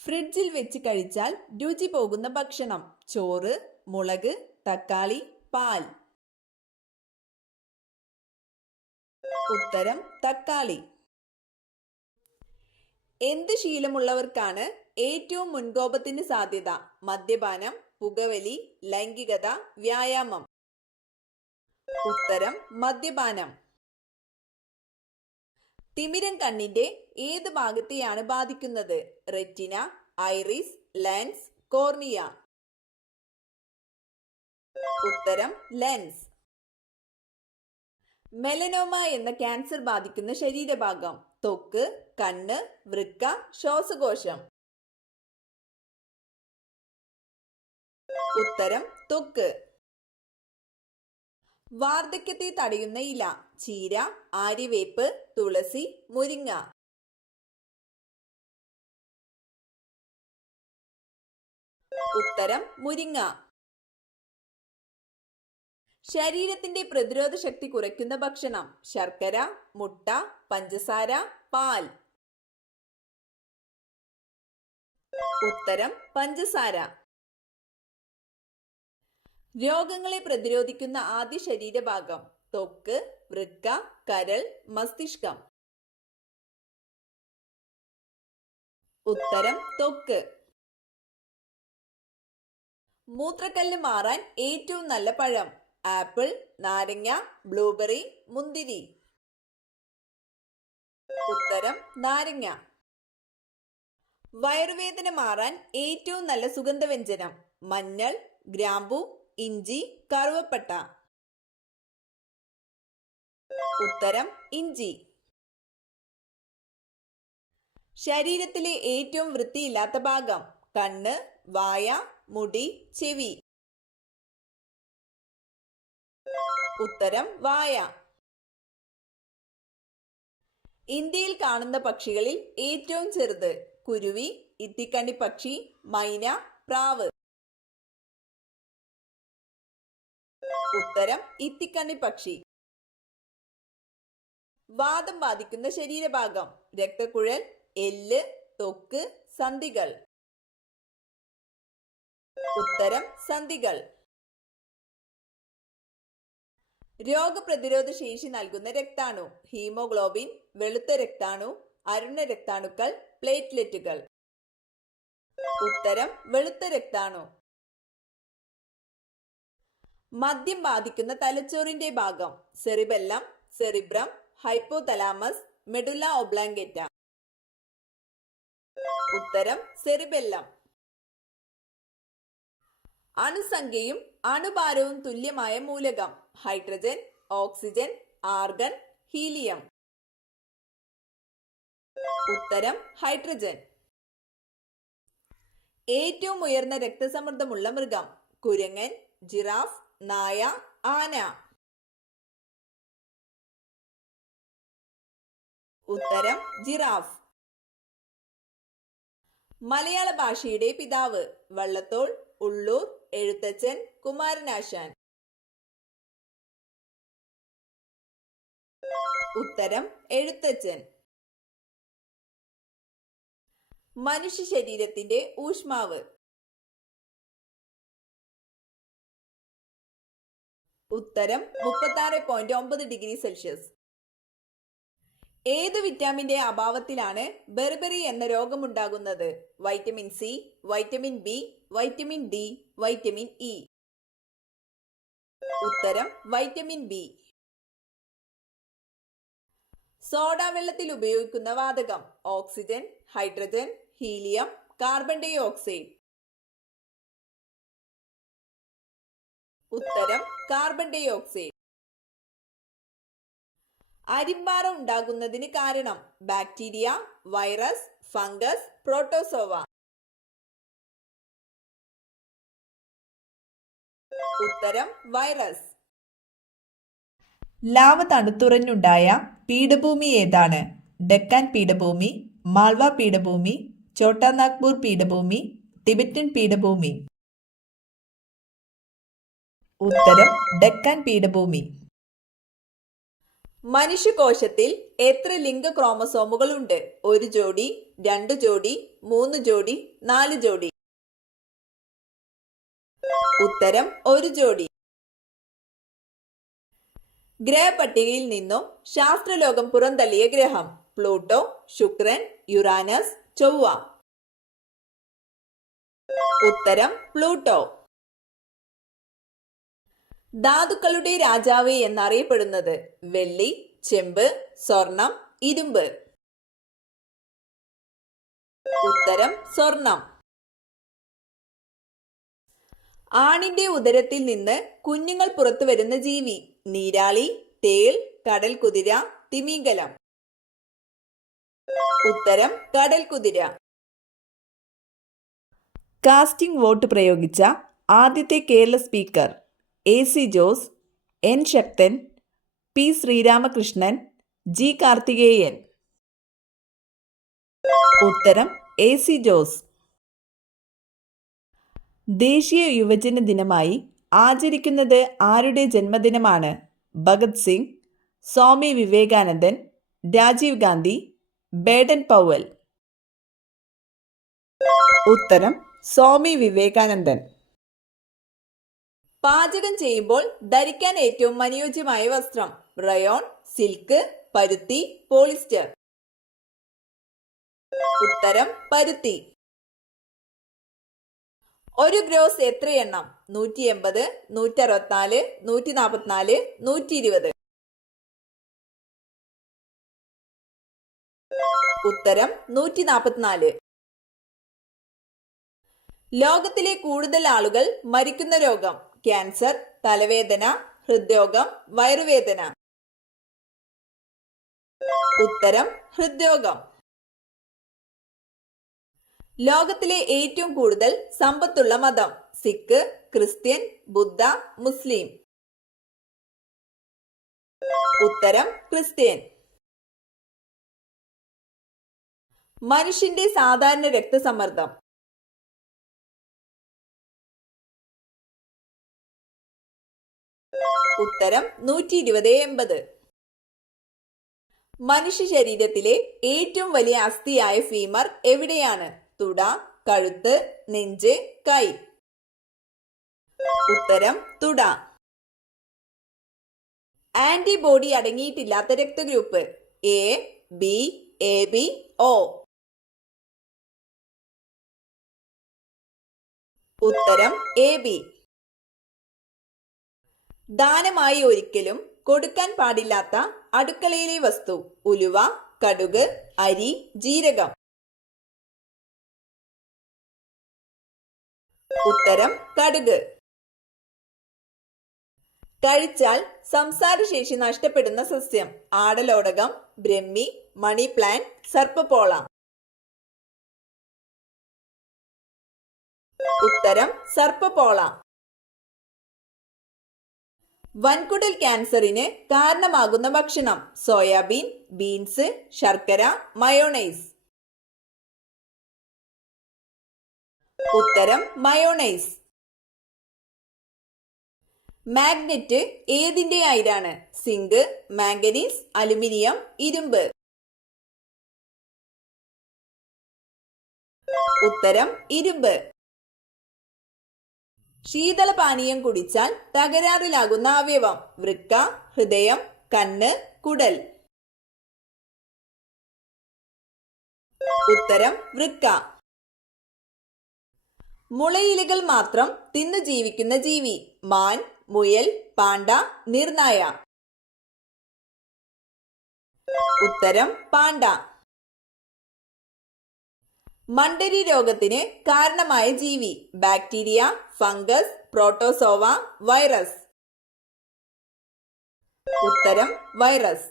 ഫ്രിഡ്ജിൽ വെച്ച് കഴിച്ചാൽ രുചി പോകുന്ന ഭക്ഷണം. ചോറ്, മുളക്, തക്കാളി, പാൽ. ഉത്തരം തക്കാളി. എന്ത് ശീലമുള്ളവർക്കാണ് ഏറ്റവും മുൻകോപത്തിന് സാധ്യത? മദ്യപാനം, പുകവലി, ലൈംഗികത, വ്യായാമം. ഉത്തരം മദ്യപാനം. തിമിരം കണ്ണിന്റെ ഏത് ഭാഗത്തെയാണ് ബാധിക്കുന്നത്? Retina, iris, lens, cornea. ഉത്തരം ലെൻസ്. മെലനോമ എന്ന ക്യാൻസർ ബാധിക്കുന്ന ശരീരഭാഗം? ത്വക്ക്, കണ്ണ്, വൃക്ക, ശ്വാസകോശം. ഉത്തരം ത്വക്ക്. വാർദ്ധക്യത്തെ തടയുന്ന ഇല? ചീര, ആര്യവേപ്പ്, തുളസി, മുരിങ്ങ. ഉത്തരം മുരിങ്ങ. ശരീരത്തിന്റെ പ്രതിരോധ ശക്തി കുറയ്ക്കുന്ന ഭക്ഷണം? ശർക്കര, മുട്ട, പഞ്ചസാര, പാൽ. ഉത്തരം പഞ്ചസാര. രോഗങ്ങളെ പ്രതിരോധിക്കുന്ന ആദ്യ ശരീരഭാഗം? ത്വക്ക്, വൃക്ക, കരൾ, മസ്തിഷ്കം. ഉത്തരം ത്വക്ക്. മൂത്രക്കല്ല് മാറാൻ ഏറ്റവും നല്ല പഴം? ആപ്പിൾ, നാരങ്ങ, ബ്ലൂബെറി, മുന്തിരി. ഉത്തരം നാരങ്ങ. വയറുവേദന മാറാൻ ഏറ്റവും നല്ല സുഗന്ധവ്യഞ്ജനം? മഞ്ഞൾ, ഗ്രാമ്പു, ഇഞ്ചി, കറുവപ്പട്ട. ഉത്തരം ഇഞ്ചി. ശരീരത്തിലെ ഏറ്റവും വൃത്തിയില്ലാത്ത ഭാഗം? കണ്ണ്, വായ, മുടി, ചെവി. ഉത്തരം വായ. ഇന്ത്യയിൽ കാണുന്ന പക്ഷികളിൽ ഏറ്റവും ചെറുത്? കുരുവി, ഇത്തിക്കണ്ണി പക്ഷി, മൈന, പ്രാവ്. ഉത്തരം ഇത്തിക്കണ്ണി പക്ഷി. വാതം ബാധിക്കുന്ന ശരീരഭാഗം? രക്തക്കുഴൽ, എല്ല്, ത്വക്ക്, സന്ധികൾ. ഉത്തരം സന്ധികൾ. രോഗപ്രതിരോധ ശേഷി നൽകുന്ന രക്താണു? ഹീമോഗ്ലോബിൻ, വെളുത്ത രക്താണു, അരുണ രക്താണുക്കൾ, പ്ലേറ്റ്ലെറ്റുകൾ. ഉത്തരം വെളുത്ത രക്താണു. മദ്യം ബാധിക്കുന്ന തലച്ചോറിന്റെ ഭാഗം? Cerebellum, cerebrum, hypothalamus, medulla oblongata. ഉത്തരം സെറിബെല്ലം. അണുസംഖ്യയും അണുഭാരവും തുല്യമായ മൂലകം? Hydrogen, oxygen, argon, helium. ഉത്തരം ഹൈഡ്രജൻ. ഏറ്റവും ഉയർന്ന രക്തസമ്മർദ്ദമുള്ള മൃഗം? കുരങ്ങൻ, ജിറാഫ്, നായ, ആന. ഉത്തരം ജിറാഫ്. മലയാള ഭാഷയുടെ പിതാവ്? വള്ളത്തോൾ, ഉള്ളൂർ, എഴുത്തച്ഛൻ, കുമാരനാശാൻ. ഉത്തരം എഴുത്തച്ഛൻ. മനുഷ്യ ശരീരത്തിന്റെ ഊഷ്മാവ്? ഉത്തരം 36.9 ഡിഗ്രി സെൽഷ്യസ്. ഏത് വിറ്റാമിന്റെ അഭാവത്തിലാണ് ബെർബറി എന്ന രോഗമുണ്ടാകുന്നത്? Vitamin C, vitamin B, vitamin D, vitamin E. ഉത്തരം വൈറ്റമിൻ ബി. സോഡ വെള്ളത്തിൽ ഉപയോഗിക്കുന്ന വാതകം? Oxygen, hydrogen, helium, carbon dioxide. ഉത്തരം കാർബൺ ഡൈ ഓക്സൈഡ്. അരിമ്പാറ ഉണ്ടാകുന്നതിന് കാരണം? Bacteria, virus, fungus, protozoa. ഉത്തരം വൈറസ്. ലാവ തണുത്തുറഞ്ഞുണ്ടായ പീഠഭൂമി ഏതാണ്? ഡെക്കാൻ പീഠഭൂമി, മാൾവ പീഠഭൂമി, ഛോട്ടാ നാഗ്പൂർ പീഠഭൂമി, ടിബറ്റൻ പീഠഭൂമി. ഉത്തരം ഡെക്കാൻ പീഠഭൂമി. മനുഷ്യകോശത്തിൽ എത്ര ലിംഗ ക്രോമസോമുകൾ ഉണ്ട്? ഒരു ജോഡി, 2 ജോഡി, 3 ജോഡി, 4 ജോഡി? ഉത്തരം 1 ജോഡി. ഗ്രഹപട്ടികയിൽ നിന്നും ശാസ്ത്രലോകം പുറന്തള്ളിയ ഗ്രഹം: പ്ലൂട്ടോ, ശുക്രൻ, യുറാനസ്, ചൊവ്വ? ഉത്തരം പ്ലൂട്ടോ. ധാതുക്കളുടെ രാജാവ് എന്നറിയപ്പെടുന്നത്: വെള്ളി, ചെമ്പ്, സ്വർണം, ഇരുമ്പ്? ഉത്തരം സ്വർണം. ആണിന്റെ ഉദരത്തിൽ നിന്ന് കുഞ്ഞുങ്ങൾ പുറത്തു വരുന്ന ജീവി: നീരാളി, തേൾ, കടൽ കുതിര, തിമിംഗലം? ഉത്തരം കടൽ കുതിര. കാസ്റ്റിംഗ് വോട്ട് പ്രയോഗിച്ച ആദ്യത്തെ Kerala speaker: AC Jose, N ശക്തൻ, P ശ്രീരാമകൃഷ്ണൻ, G കാർത്തികേയൻ? ഉത്തരം AC ജോസ്. ദേശീയ യുവജന ദിനമായി ആചരിക്കുന്നത് ആരുടെ ജന്മദിനമാണ്? ഭഗത് സിംഗ്, സ്വാമി വിവേകാനന്ദൻ, രാജീവ് ഗാന്ധി, ബേഡൻ പൗവൽ? ഉത്തരം സ്വാമി വിവേകാനന്ദൻ. പാചകം ചെയ്യുമ്പോൾ ധരിക്കാൻ ഏറ്റവും അനുയോജ്യമായ വസ്ത്രം: റയോൺ, സിൽക്ക്, പരുത്തി, പോളിസ്റ്റർ? ഉത്തരം പരുത്തി. ഒരു ഗ്രോസ് എത്രയെണ്ണം? 180, 164, 144, 120? ഉത്തരം 144. ലോകത്തിലെ കൂടുതൽ ആളുകൾ മരിക്കുന്ന രോഗം: ക്യാൻസർ, തലവേദന, ഹൃദ്രോഗം, വയറുവേദന? ഉത്തരം ഹൃദ്രോഗം. ലോകത്തിലെ ഏറ്റവും കൂടുതൽ സമ്പത്തുള്ള മതം: സിഖ്, ക്രിസ്ത്യൻ, ബുദ്ധ, മുസ്ലിം? ഉത്തരം ക്രിസ്ത്യൻ. മനുഷ്യന്റെ സാധാരണ രക്തസമ്മർദ്ദം? ഉത്തരം 120/80. മനുഷ്യ ശരീരത്തിലെ ഏറ്റവും വലിയ അസ്ഥിയായ ഫീമർ എവിടെയാണ്? തുട, കഴുത്ത്, നെഞ്ച്, കൈ? ഉത്തരം തുട. ആന്റിബോഡി അടങ്ങിയിട്ടില്ലാത്ത രക്തഗ്രൂപ്പ്: A, B, AB, O? ഉത്തരം AB. ദാനമായി ഒരിക്കലും കൊടുക്കാൻ പാടില്ലാത്ത അടുക്കളയിലെ വസ്തു: ഉലുവ, കടുക്, അരി, ജീരകം? ഉത്തരം കടുക്. കഴിച്ചാൽ സംസാരശേഷി നഷ്ടപ്പെടുന്ന സസ്യം: ആടലോടകം, ബ്രഹ്മി, മണി പ്ലാന്റ്, സർപ്പപ്പോള? ഉത്തരം സർപ്പപ്പോള. വൻകുടൽ ക്യാൻസറിന് കാരണമാകുന്ന ഭക്ഷണം: സോയാബീൻ, ബീൻസ്, ശർക്കര, മയോണൈസ്? ഉത്തരം മയോണൈസ്. മാഗ്നറ്റ് ഏതിന്റെ അയിരാണ്? സിങ്ക്, മാംഗനീസ്, അലുമിനിയം, ഇരുമ്പ്? ഉത്തരം ഇരുമ്പ്. ശീതളപാനീയം കുടിച്ചാൽ തകരാറിലാകുന്ന അവയവം: വൃക്ക, ഹൃദയം, കണ്ണ്, കുടൽ? ഉത്തരം വൃക്ക. മുളയിലകൾ മാത്രം തിന്നു ജീവിക്കുന്ന ജീവി: മാൻ, മുയൽ, പാണ്ട, നീർനായ? ഉത്തരം പാണ്ട. മണ്ടരി രോഗത്തിന് കാരണമായ ജീവി: ബാക്ടീരിയ, ഫംഗസ്, പ്രോട്ടോസോവ, വൈറസ്? ഉത്തരം വൈറസ്.